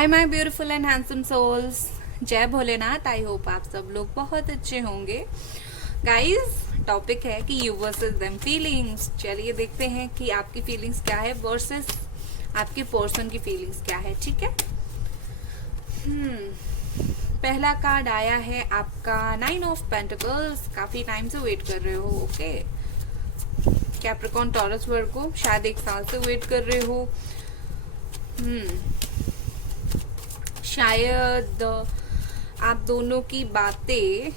Hi my beautiful and handsome souls, जय Bholenath. I hope आप सब लोग बहुत अच्छे होंगे। गाइस, टॉपिक है कि यू वर्सेस देम फीलिंग्स। चलिए देखते हैं कि आपकी फीलिंग्स क्या है वर्सेस आपके पर्सन की फीलिंग्स क्या है। ठीक है। पहला कार्ड आया है आपका 9 ऑफ पेंटिकल्स। काफी टाइम से वेट कर रहे हो। ओके, कैप्रिकॉर्न टॉरस वर्गो, शायद 1 साल से वेट कर रहे हो। शायद आप दोनों की बातें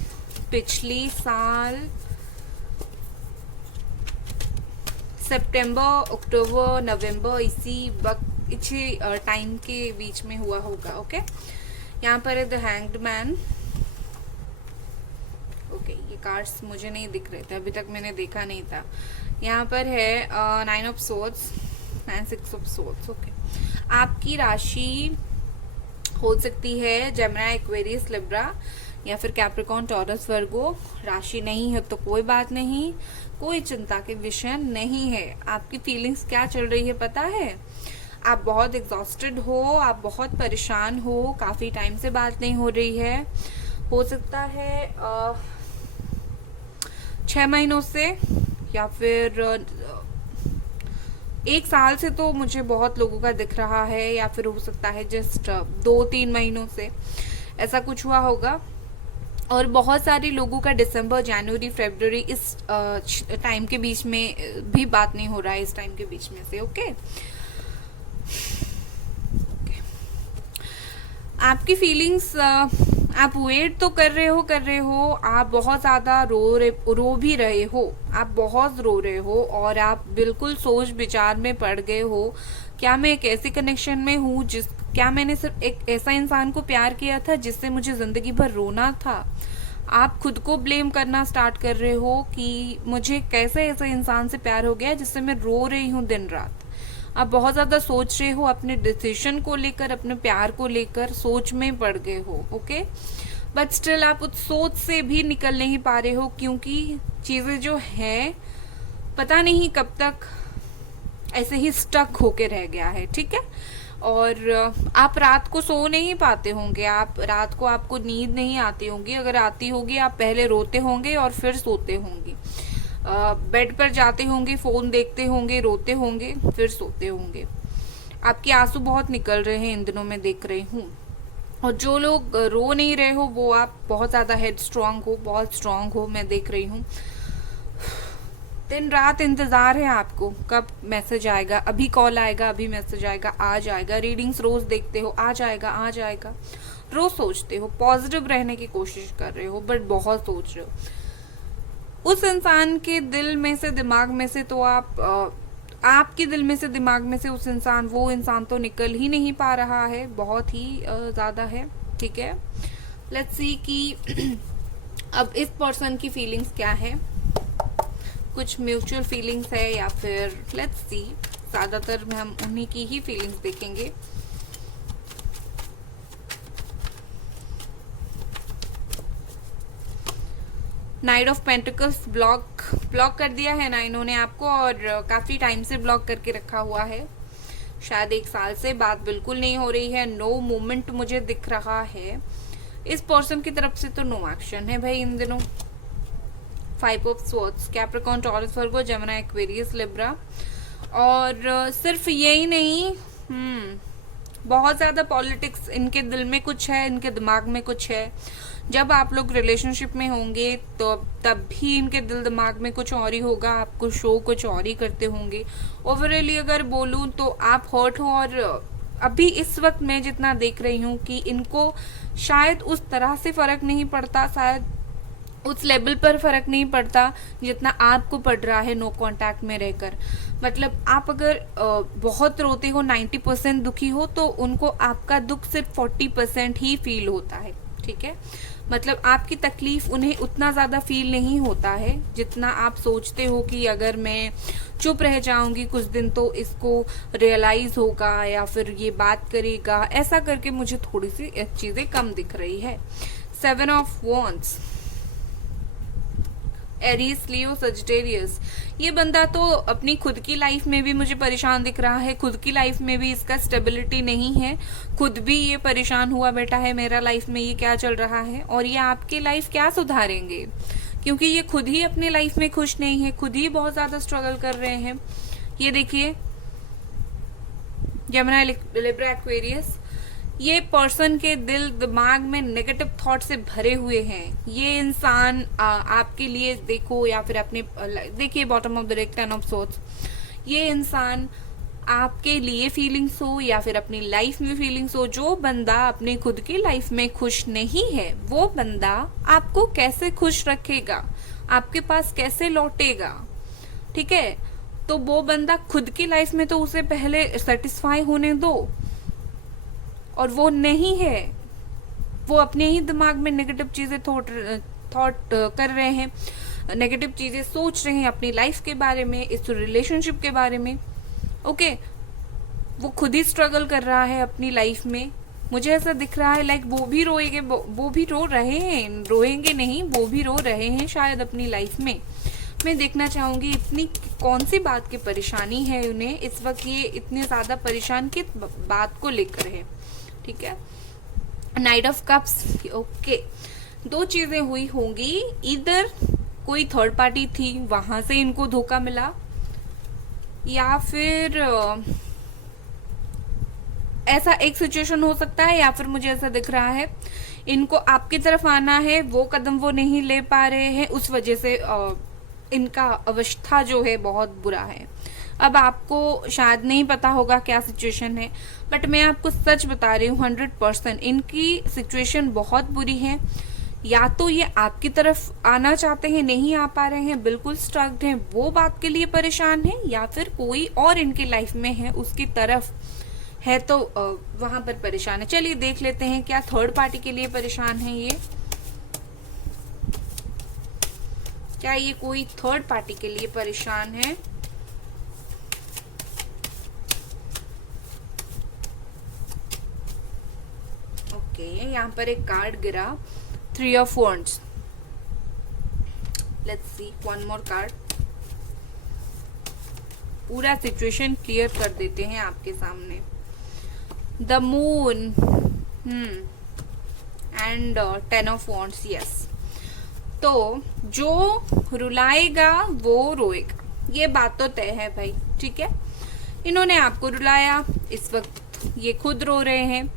पिछली साल सितंबर, अक्टूबर, नवंबर इसी टाइम के बीच में हुआ होगा। ओके, यहाँ पर है द हैंग्ड मैन। ओके, ये कार्ड्स मुझे नहीं दिख रहे थे, अभी तक मैंने देखा नहीं था। यहाँ पर है 9 of swords, 9 6 of swords. Okay, आपकी राशि हो सकती है जेमिनी, एक्वेरियस, लिब्रा या फिर कैप्रिकॉर्न, टॉरस, वर्गो। राशि नहीं है तो कोई बात नहीं, कोई चिंता के विषय नहीं है। आपकी फीलिंग्स क्या चल रही है पता है? आप बहुत एग्जॉस्टेड हो, आप बहुत परेशान हो, काफी टाइम से बात नहीं हो रही है। हो सकता है 6 महीनों से या फिर 1 साल से तो मुझे बहुत लोगों का दिख रहा है, या फिर हो सकता है जस्ट 2-3 महीनों से ऐसा कुछ हुआ होगा। और बहुत सारे लोगों का दिसंबर, जनवरी, फरवरी इस टाइम के बीच में भी बात नहीं हो रहा है, इस टाइम के बीच में से। ओके, आपकी फीलिंग्स, आप वेट तो कर रहे हो, आप बहुत ज्यादा रो भी रहे हो, आप बहुत रो रहे हो और आप बिल्कुल सोच विचार में पड़ गए हो। क्या मैं एक ऐसे कनेक्शन में हूँ क्या मैंने सिर्फ एक ऐसा इंसान को प्यार किया था जिससे मुझे जिंदगी भर रोना था? आप खुद को ब्लेम करना स्टार्ट कर रहे हो कि मुझे कैसे ऐसे इंसान से प्यार हो गया जिससे मैं रो रही हूँ दिन रात। आप बहुत ज्यादा सोच रहे हो अपने डिसीजन को लेकर, अपने प्यार को लेकर सोच में पड़ गए हो। ओके, बट स्टिल आप उस सोच से भी निकल नहीं पा रहे हो, क्योंकि चीजें जो है पता नहीं कब तक ऐसे ही स्टक होके रह गया है। ठीक है, और आप रात को सो नहीं पाते होंगे, आप रात को आपको नींद नहीं आती होंगी। अगर आती होगी आप पहले रोते होंगे और फिर सोते होंगे। बेड पर जाते होंगे, फोन देखते होंगे, रोते होंगे, फिर सोते होंगे। आपके आंसू बहुत निकल रहे हैं इन दिनों, में देख रही हूँ। और जो लोग रो नहीं रहे हो वो आप बहुत ज्यादा हेड स्ट्रांग हो, बहुत स्ट्रांग हो, मैं देख रही हूँ। दिन रात इंतजार है आपको, कब मैसेज आएगा, अभी कॉल आएगा, अभी मैसेज आएगा, आ जाएगा। रीडिंग्स रोज देखते हो, आ जाएगा आ जाएगा। रोज सोचते हो, पॉजिटिव रहने की कोशिश कर रहे हो, बट बहुत सोच रहे हो। उस इंसान के दिल में से, दिमाग में से तो आपके दिल में से, दिमाग में से वो इंसान तो निकल ही नहीं पा रहा है, बहुत ही ज्यादा है। ठीक है, लेट्स सी कि अब इस पर्सन की फीलिंग्स क्या है। कुछ म्यूचुअल फीलिंग्स है या फिर लेट्स सी, ज्यादातर में हम उन्हीं की ही फीलिंग्स देखेंगे। नाइट ऑफ पेंटिकल्स, ब्लॉक कर दिया है ना इन्होंने आपको, और काफी टाइम से ब्लॉक करके रखा हुआ है। शायद 1 साल से बात बिल्कुल नहीं हो रही है। नो मूवमेंट मुझे दिख रहा है इस पर्सन की तरफ से, तो नो एक्शन है भाई इन दिनों। 5 of swords, Capricorn, taurus, Virgo, Gemini, Aquarius, Libra. और सिर्फ यही नहीं, बहुत ज्यादा पॉलिटिक्स इनके दिल में कुछ है, इनके दिमाग में कुछ है। जब आप लोग रिलेशनशिप में होंगे तो तब भी इनके दिल दिमाग में कुछ और ही होगा, आपको शो कुछ और ही करते होंगे। ओवरऑली अगर बोलूं तो आप हर्ट हो, और अभी इस वक्त मैं जितना देख रही हूँ कि इनको शायद उस तरह से फर्क नहीं पड़ता, शायद उस लेवल पर फर्क नहीं पड़ता जितना आपको पड़ रहा है नो कांटेक्ट में रहकर। मतलब आप अगर बहुत रोते हो, 90% दुखी हो, तो उनको आपका दुख सिर्फ 40% ही फील होता है। ठीक है, मतलब आपकी तकलीफ उन्हें उतना ज्यादा फील नहीं होता है जितना आप सोचते हो कि अगर मैं चुप रह जाऊंगी कुछ दिन तो इसको रियलाइज होगा या फिर ये बात करेगा। ऐसा करके मुझे थोड़ी सी चीजें कम दिख रही है। 7 of wands, Aries, Leo, Sagittarius, ये बंदा तो अपनी खुद की लाइफ में भी मुझे परेशान दिख रहा है, खुद की लाइफ में भी इसका स्टेबिलिटी नहीं है, खुद भी ये परेशान हुआ बैठा है मेरा लाइफ में ये क्या चल रहा है, और ये आपके लाइफ क्या सुधारेंगे, क्योंकि ये खुद ही अपने लाइफ में खुश नहीं है, खुद ही बहुत ज्यादा स्ट्रगल कर रहे हैं। ये देखिए जेमिनी, लिब्रा, एक्वेरियस, ये पर्सन के दिल दिमाग में नेगेटिव थॉट से भरे हुए हैं। ये इंसान आपके लिए देखो या फिर अपने देखिए bottom of the deck 10 of swords, ये इंसान आपके लिए फीलिंग्स हो या फिर अपनी लाइफ में फीलिंग्स हो, जो बंदा अपने खुद की लाइफ में खुश नहीं है वो बंदा आपको कैसे खुश रखेगा, आपके पास कैसे लौटेगा, ठीक है। तो वो बंदा खुद की लाइफ में तो उसे पहले सेटिस्फाई होने दो, और वो नहीं है, वो अपने ही दिमाग में नेगेटिव चीजें थॉट कर रहे हैं, नेगेटिव चीजें सोच रहे हैं अपनी लाइफ के बारे में, इस रिलेशनशिप के बारे में। ओके, वो खुद ही स्ट्रगल कर रहा है अपनी लाइफ में, मुझे ऐसा दिख रहा है लाइक वो भी रोएंगे, वो भी रो रहे हैं, रोएंगे नहीं, वो भी रो रहे हैं शायद अपनी लाइफ में। मैं देखना चाहूंगी इतनी कौन सी बात की परेशानी है उन्हें इस वक्त, ये इतने ज्यादा परेशान किस बात को लेकर है, ठीक है। नाइट ऑफ कप्स, ओके, दो चीजें हुई होंगी, इधर कोई थर्ड पार्टी थी, वहां से इनको धोखा मिला, या फिर ऐसा एक सिचुएशन हो सकता है, या फिर मुझे ऐसा दिख रहा है इनको आपकी तरफ आना है, वो कदम वो नहीं ले पा रहे हैं, उस वजह से इनका अवस्था जो है बहुत बुरा है। अब आपको शायद नहीं पता होगा क्या सिचुएशन है, बट मैं आपको सच बता रही हूँ 100% इनकी सिचुएशन बहुत बुरी है। या तो ये आपकी तरफ आना चाहते हैं, नहीं आ पा रहे हैं, बिल्कुल स्ट्रक्ड हैं, वो बात के लिए परेशान है, या फिर कोई और इनकी लाइफ में है उसकी तरफ है तो वहां पर परेशान है। चलिए देख लेते हैं क्या थर्ड पार्टी के लिए परेशान है ये, क्या ये कोई थर्ड पार्टी के लिए परेशान है। ओके, यहाँ पर एक कार्ड गिरा, 3 of wands. Let's see one more card, पूरा सिचुएशन क्लियर कर देते हैं आपके सामने। The moon and 10 of wands, yes. तो जो रुलाएगा वो रोएगा, ये बात तो तय है भाई, ठीक है। इन्होंने आपको रुलाया, इस वक्त ये खुद रो रहे हैं,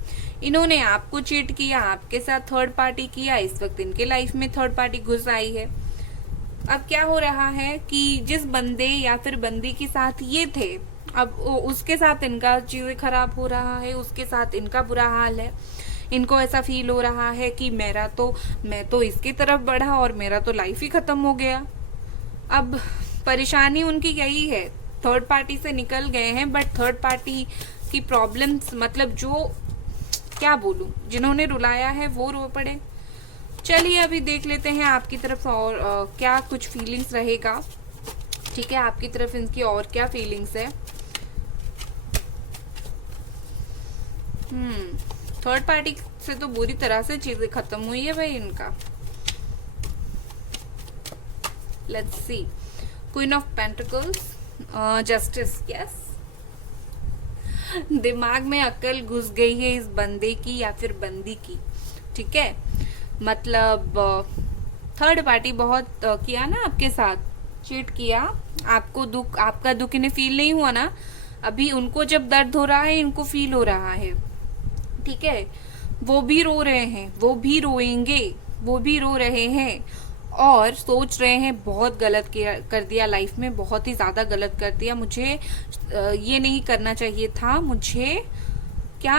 इन्होंने आपको चीट किया, आपके साथ थर्ड पार्टी किया, इस वक्त इनके लाइफ में थर्ड पार्टी घुस आई है। अब क्या हो रहा है कि जिस बंदे या फिर बंदी के साथ ये थे, अब उसके साथ इनका चीजें खराब हो रहा है, उसके साथ इनका बुरा हाल है, इनको ऐसा फील हो रहा है कि मैं तो इसकी तरफ बढ़ा और मेरा तो लाइफ ही खत्म हो गया। अब परेशानी उनकी यही है, थर्ड पार्टी से निकल गए हैं, बट थर्ड पार्टी की प्रॉब्लम्स, मतलब जो क्या बोलूं, जिन्होंने रुलाया है वो रो पड़े। चलिए अभी देख लेते हैं आपकी तरफ और क्या कुछ फीलिंग्स रहेगा, ठीक है, आपकी तरफ इनकी और क्या फीलिंग्स है। थर्ड पार्टी से तो बुरी तरह से चीजें खत्म हुई है भाई इनका। Let's see, queen of pentacles, justice, yes. दिमाग में अक्ल घुस गई है इस बंदे की या फिर बंदी की, ठीक है। मतलब थर्ड पार्टी बहुत किया ना आपके साथ, चीट किया, आपको दुख, आपका दुख इन्हें फील नहीं हुआ ना, अभी उनको जब दर्द हो रहा है इनको फील हो रहा है, ठीक है। वो भी रो रहे हैं, वो भी रोएंगे, वो भी रो रहे हैं और सोच रहे हैं बहुत गलत कर दिया लाइफ में, बहुत ही ज्यादा गलत कर दिया, मुझे ये नहीं करना चाहिए था, मुझे क्या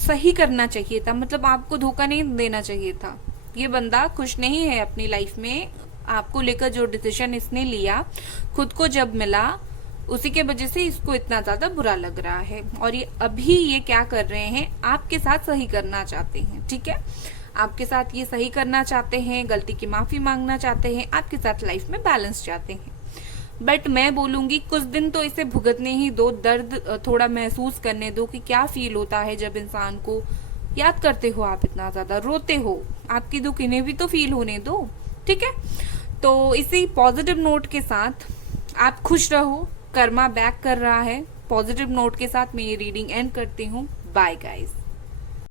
सही करना चाहिए था, मतलब आपको धोखा नहीं देना चाहिए था। ये बंदा खुश नहीं है अपनी लाइफ में, आपको लेकर जो डिसीजन इसने लिया, खुद को जब मिला उसी के वजह से इसको इतना ज्यादा बुरा लग रहा है, और ये अभी ये क्या कर रहे हैं, आपके साथ सही करना चाहते हैं, ठीक है, आपके साथ ये सही करना चाहते हैं, गलती की माफी मांगना चाहते हैं, आपके साथ लाइफ में बैलेंस चाहते हैं। बट मैं बोलूंगी कुछ दिन तो इसे भुगतने ही दो, दर्द थोड़ा महसूस करने दो कि क्या फील होता है जब इंसान को याद करते हो, आप इतना ज्यादा रोते हो, आपकी दुख इन्हें भी तो फील होने दो, ठीक है। तो इसी पॉजिटिव नोट के साथ आप खुश रहो, कर्मा बैक कर रहा है। पॉजिटिव नोट के साथ मैं ये रीडिंग एंड करती हूँ। Bye guys.